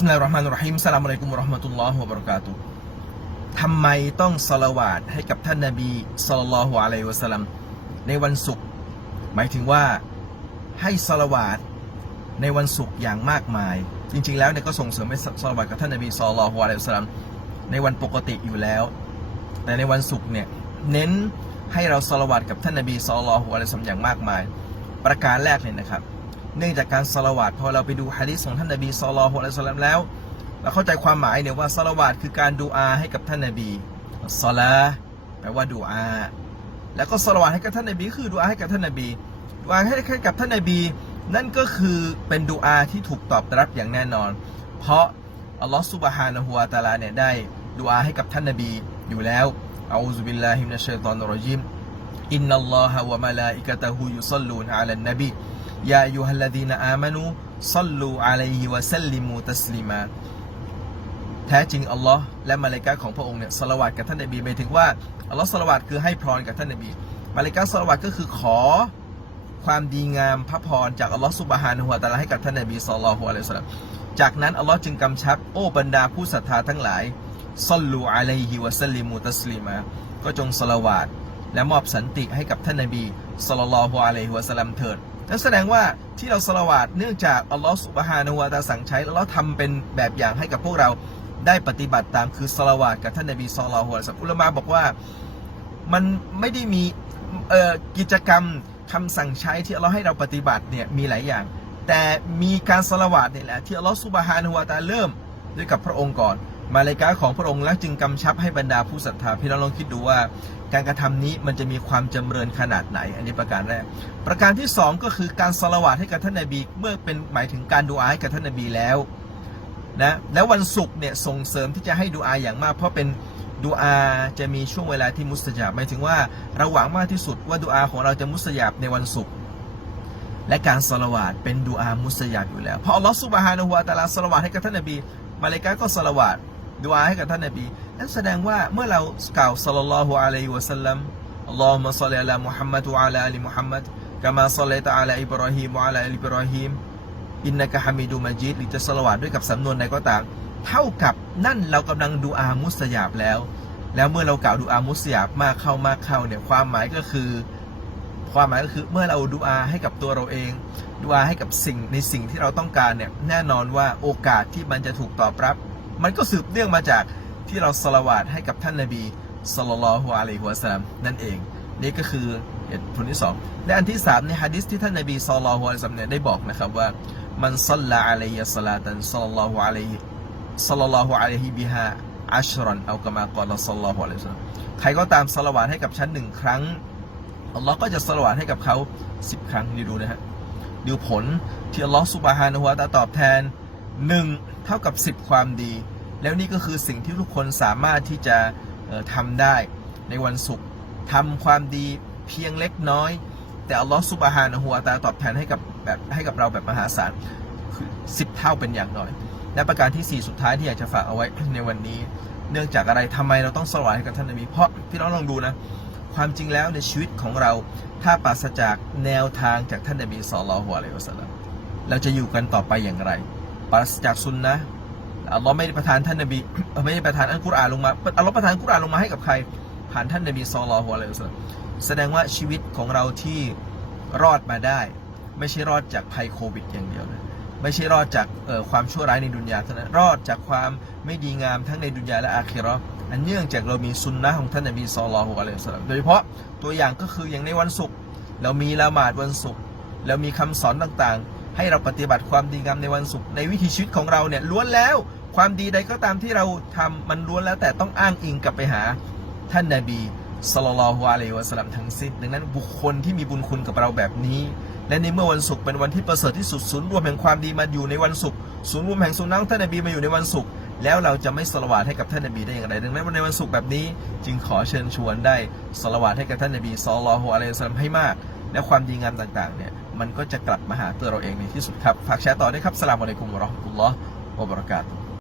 สมิลลาฮิรเราะห์มานิรเราะฮีมสลามอะลัยกุมวะเราะห์มะตุลลอฮ์วะบะเราะกาตุทำไมต้องสละวาดให้กับท่านนบีศ็อลลัลลอฮุอะลัยฮิวะสัลลัมในวันศุกร์หมายถึงว่าให้สละวาดในวันศุกร์อย่างมากมาย จริง ๆ แล้วเนี่ยก็ส่งเสริมให้สละวาดกับท่านนบีศ็อลลัลลอฮุอะลัยฮิวะสัลลัมในวันปกติอยู่แล้ว แต่ในวันศุกร์เนี่ยเน้นให้เราสละวาดกับท่านนบีศ็อลลัลลอฮุอะลัยฮิวะสัลลัมอย่างมากมาย ประการแรกเลยนะครับ เนื่องจากการสละวาดพอเราไปดูฮะดิษของท่านนบีศ็อลลอฮุอะลัยฮิวะสัลลัมแล้ว เราเข้าใจความหมายเนี่ยว่าสละวาดคือการดูอาให้กับท่านนบีสลาแปลว่าดูอา แล้วก็สละวาดให้กับท่านนบีคือดูอาให้กับท่านนบีดูอาให้ให้กับท่านนบี นั่นก็คือเป็นดูอาที่ถูกตอบรับอย่างแน่นอน เพราะอัลลอฮฺซุบฮานะฮูวาตาลาเนี่ยได้ดูอาให้กับท่านนบีอยู่แล้วอาอูซุบิลลาฮิมินัชชัยฏอนรเราะญีมอินนัลลอฮะวะมะลาอิกะตะฮูยุศ็อลลูนอะลันนบี ยาอยยูฮัลลดีนอามานูศ็อลลูอะลัยฮิวะซัลลิมูตัสลีมาแท้จริงอัลลอฮ์และมาเลกาของพระองค์เนี่ยสละวาดกับท่านนบีหมายถึงว่าอัลลอฮ์สละวาดคือให้พรกับท่านนบีมาเลกาสละวาดก็คือขอความดีงามพระพรจากอัลลอฮ์สุบฮานะฮูวตาลาให้กับท่านนบีศ็อลลัลลอฮุอะลัยฮิวะซัลลัมจากนั้นอัลลอฮ์จึงกำชับโอ้บรรดาผู้ศรัทธาทั้งหลายซัลลูอะลัยฮิวะซัลลิมูตัสลีมาก็จงสละวาด และมอบสันติให้กับท่านนบีศ็อลลัลฮุอะลัยฮิวะซัลลัมเถิดนั่นแสดงว่าที่เราสละวาดเนื่องจากอัลลอฮ์สุบฮานะฮูวตาสั่งใช้อัลลอฮ์ทำเป็นแบบอย่างให้กับพวกเราได้ปฏิบัติตามคือสละวาดกับท่านนบีศ็อลลัลฮุอะลัยฮิวะซัลลัมอุลามะบอกว่ามันไม่ได้มีกิจกรรมคำสั่งใช้ที่อัลลอฮ์ให้เราปฏิบัติเนี่ยมีหลายอย่าง แต่มีการสละวาดนี่แหละที่อัลลอฮ์ซุบฮานะฮูวตาเริ่มด้วยกับพระองค์ก่อน มาเลกาของพระองค์แล้วจึงกำชับให้บรรดาผู้ศรัทธาพี่น้องลองคิดดูว่า การกระทำนี้มันจะมีความจำเริญขนาดไหน อันนี้ประการแรก ประการที่สองก็คือการสละวาดให้กับท่านนบีเมื่อเป็นหมายถึงการดูอาให้กับท่านนบีแล้วนะแล้ววันศุกร์เนี่ยส่งเสริมที่จะให้ดูอาอย่างมาก เพราะเป็นดูอาจะมีช่วงเวลาที่มุสตะญาบหมายถึงว่าเราหวังมากที่สุดว่าดูอาของเราจะมุสตะญาบในวันศุกร์และการสละวาดเป็นดูอามุสตะญาบอยู่แล้วเพราะอัลลอฮฺซุบฮานะฮูวะตาลาสละวาดให้กับท่านนบีมาเลกาก็สละวาด ดูอาให้กับท่านนบีนั่นแสดงว่าเมื่อเรากล่าวสัลลัลลอฮุอะลัยฮิวะสัลลัมอัลลอฮุมะศ็อลลิอะลามุฮัมมัดวะอะลาอาลีมุฮัมมัดกะมาศ็อลลัยตะอะลาอิบรอฮีมวะอะลาอาลีอิบรอฮีมอินนักะฮามิดูมัจิดหรือจะสละวาดด้วยกับสำนวนใดก็ตาม เท่ากับนั่นเรากำลังดูอามุสยาบแล้ว แล้วเมื่อเรากล่าวดูอามุสยาบมากเข้ามากเข้าเนี่ยความหมายก็คือ ความหมายก็คือเมื่อเราดูอาให้กับตัวเราเองดูอาให้กับสิ่งในสิ่งที่เราต้องการเนี่ยแน่นอนว่าโอกาสที่มันจะถูกตอบรับ มันก็สืบเนื่องมาจากที่เราสละวาดให้กับท่านนบีศ็อลลัลลอฮุอะลัยฮิวะสัลลัมนั่นเอง นี่ก็คือเหตุผลที่สองและอันที่สามในฮะดิษที่ท่านนบีศ็อลลัลลอฮุอะลัยฮิวะสัลลัมเนี่ยได้บอกนะครับว่ามันซัลลาอะลัยฮิสลาตันซัลลัลลอฮุอะลัยฮิซัลลัลลอฮุอะลัยฮิบิฮาอัชรันเอากามากอลซัลลัลลอฮุอะลัยฮิวะสัลลัมใครก็ตามสละวาดให้กับฉันหนึ่งครั้งอัลลอฮ์ก็จะสละวาดให้กับเขาสิบครั้งนี่ดูนะฮะดูผลที่อัลลอฮ์ซุบฮานะฮูวะตาตอบแทนหนึ่ง เท่ากับสิบความดี แล้วนี่ก็คือสิ่งที่ทุกคนสามารถที่จะทำได้ในวันศุกร์ทำความดีเพียงเล็กน้อย แต่อัลลอฮ์ซุบฮานะฮูวะตะอาลาตอบแทนให้กับแบบให้กับเราแบบมหาศาลคือสิบเท่าเป็นอย่างน้อย และประการที่สี่สุดท้ายที่อยากจะฝากเอาไว้ในวันนี้ เนื่องจากอะไรทำไมเราต้องสวาดให้กับท่านนบีเพราะพี่น้องลองดูนะ ความจริงแล้วในชีวิตของเราถ้าปราศจากแนวทางจากท่านนบีศ็อลลัลลอฮุอะลัยฮิวะสัลลัมเราจะอยู่กันต่อไปอย่างไร ปราศจากซุนนะอัลลอฮ์ไม่ได้ประทานท่านนบีไม่ได้ประทานอัลกุรอานลงมาอัลลอฮ์ประทานกุรอานลงมาให้กับใคร ผ่านท่านนบีศ็อลลอฮุอะลัยฮิวะสัลลัมแสดงว่าชีวิตของเราที่รอดมาได้ ไม่ใช่รอดจากภัยโควิดอย่างเดียวนะไม่ใช่รอดจากความชั่วร้ายในดุนยาเท่านั้นรอดจากความไม่ดีงามทั้งในดุนยาและอาคิเราะห์อันเนื่องจากเรามีซุนนะของท่านนบีศ็อลลอฮุอะลัยฮิวะสัลลัมโดยเฉพาะตัวอย่างก็คืออย่างในวันศุกร์เรามีละหมาดวันศุกร์เรามีคำสอนต่างๆ ให้เราปฏิบัติความดีงามในวันศุกร์ในวิถีชีวิตของเราเนี่ยล้วนแล้วความดีใดก็ตามที่เราทำมันล้วนแล้วแต่ต้องอ้างอิงกลับไปหาท่านนบีศ็อลลลลอฮุอะลัยวะสลัมทั้งสิ้นดังนั้นบุคคลที่มีบุญคุณกับเราแบบนี้ และในเมื่อวันศุกร์เป็นวันที่ประเสริฐที่สุดศูนย์รวมแห่งความดีมาอยู่ในวันศุกร์ศูนย์รวมแห่งสุนนะขท่านนบีมาอยู่ในวันศุกร์แล้วเราจะไม่สละวาดให้กับท่านนบีได้อย่างไร ดังนั้นในวันศุกร์แบบนี้ จึงขอเชิญชวนได้สละวาดให้กับท่านนบีศ็อลลอฮุอะลัยฮิวะสลัมให้มาก และความดีงามต่างๆเนี่ยมันก็จะกลับมาหาตัวเราเองในที่สุดครับ ฝากแชร์ต่อด้วยครับสลามอะลัยกุมวะราะห์มุลลอฮ์วะบะเราะกาตุ